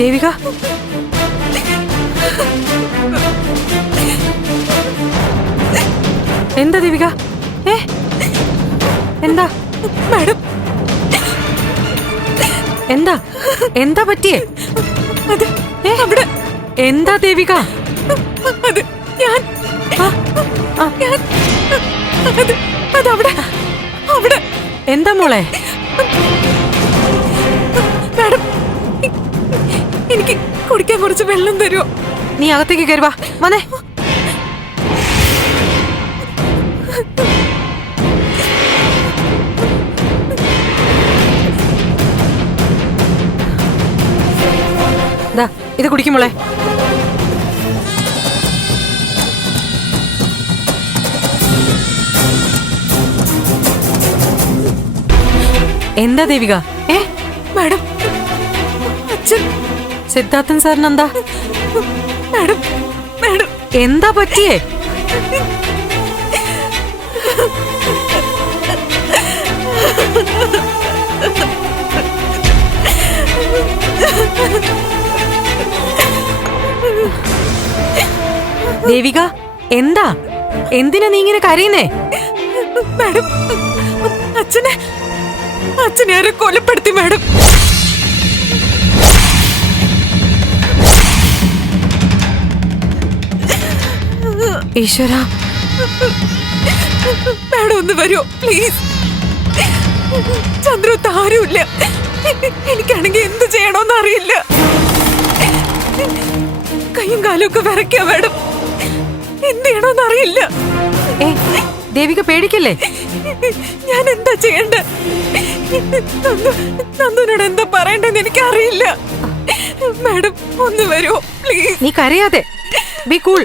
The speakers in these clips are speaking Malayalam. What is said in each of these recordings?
ദേവിക, എന്താ ദേവിക? എന്താ മാഡം? എന്താ എന്താ പറ്റിയേ? അവിടെ എന്താ ദേവിക? അത് ഞാൻ അതവിടെ അവിടെ. എന്താ മോളെ? മാഡം, എനിക്ക് കുടിക്കാൻ കുറച്ച് വെള്ളം തരുമോ? നീ അകത്തേക്ക് കയറുവാ. വന്നേ. ഇത് കുടിക്കും മോളെ. എന്താ ദേവിക? മാഡം, അച്ഛൻ സിദ്ധാർത്ഥൻ സാറിന് എന്താ? മാഡം മാഡം എന്താ പറ്റിയേ? ദേവിക, എന്താ? എന്തിനാ നീ ഇങ്ങനെ കരയുന്നേ? മാഡം, അച്ഛനെ ആരെ കൊലപ്പെടുത്തി മാഡം. ഈശ്വര, മാഡം ഒന്ന് വരുമോ പ്ലീസ്? ചന്ദ്രത്ത് ആരുമില്ല. എനിക്കാണെങ്കിൽ എന്ത് ചെയ്യണമെന്ന് അറിയില്ല. കൈയും കാലും ഒക്കെ വിറയ്ക്കാ മാഡം. എന്ത് ചെയ്യണമെന്ന് അറിയില്ല. ദേവിക പേടിക്കല്ലേ. ഞാൻ എന്താ ചെയ്യണ്ട? നന്ദുനോട് എന്താ പറയണ്ടെന്ന് എനിക്കറിയില്ല. മാഡം ഒന്ന് വരുമോ പ്ലീസ്? നീ കരയാതെ. B cool.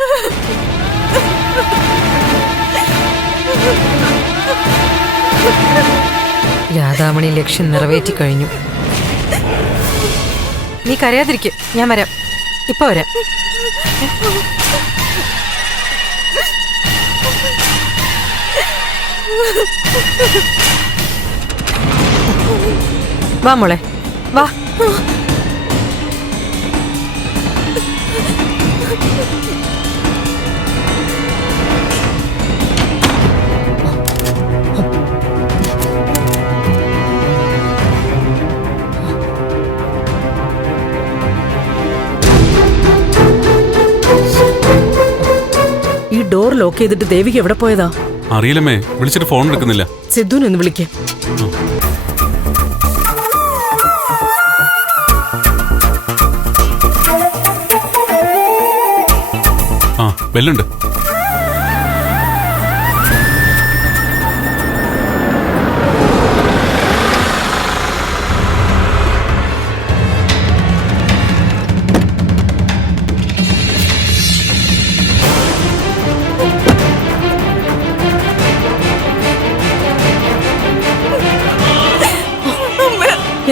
രാധാമണി ലക്ഷ്യം നിറവേറ്റി കഴിഞ്ഞു. നീ കരയാതിരിക്കെ. ഞാൻ വരാം. ഇപ്പൊ വരാം. വാ മോളെ, വാ. ഈ ഡോർ ലോക്ക് ചെയ്തിട്ട് ദേവിക്ക് എവിടെ പോയതാ? അറിയില്ലമ്മേ, വിളിച്ചിട്ട് ഫോൺ എടുക്കുന്നില്ല. സിദ്ധുവിനെ ഒന്ന് വിളിക്കേ. ആ, ബെല്ലുണ്ട്.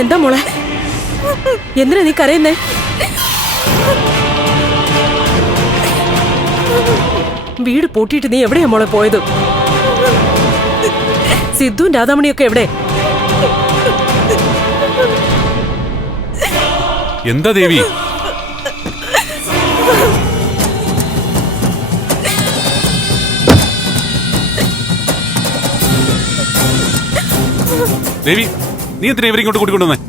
എന്താ മോളെ? എന്തിനാ നീ കരയുന്നേ? വീട് പൂട്ടിയിട്ട് നീ എവിടെയാ മോളെ പോയത്? സിദ്ധുവും രാധാമണിയൊക്കെ എവിടെ? എന്താ ദേവി? ദേവി, നീ എന്തിനാ ഇവരെ ഇങ്ങോട്ട് കൂട്ടിക്കൊണ്ടുവന്നേ?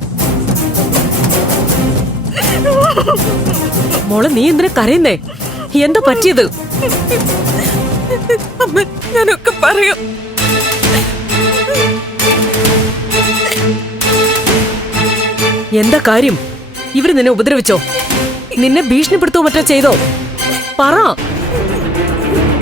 മോളെ, നീ എന്തിനാ കരയുന്നേ? എന്താ പറ്റിയത്? അമ്മ, ഞാനൊക്കെ പറയാം. എന്താ കാര്യം? ഇവര് നിന്നെ ഉപദ്രവിച്ചോ? നിന്നെ ഭീഷണിപ്പെടുത്തോ മറ്റോ ചെയ്തോ? പറ.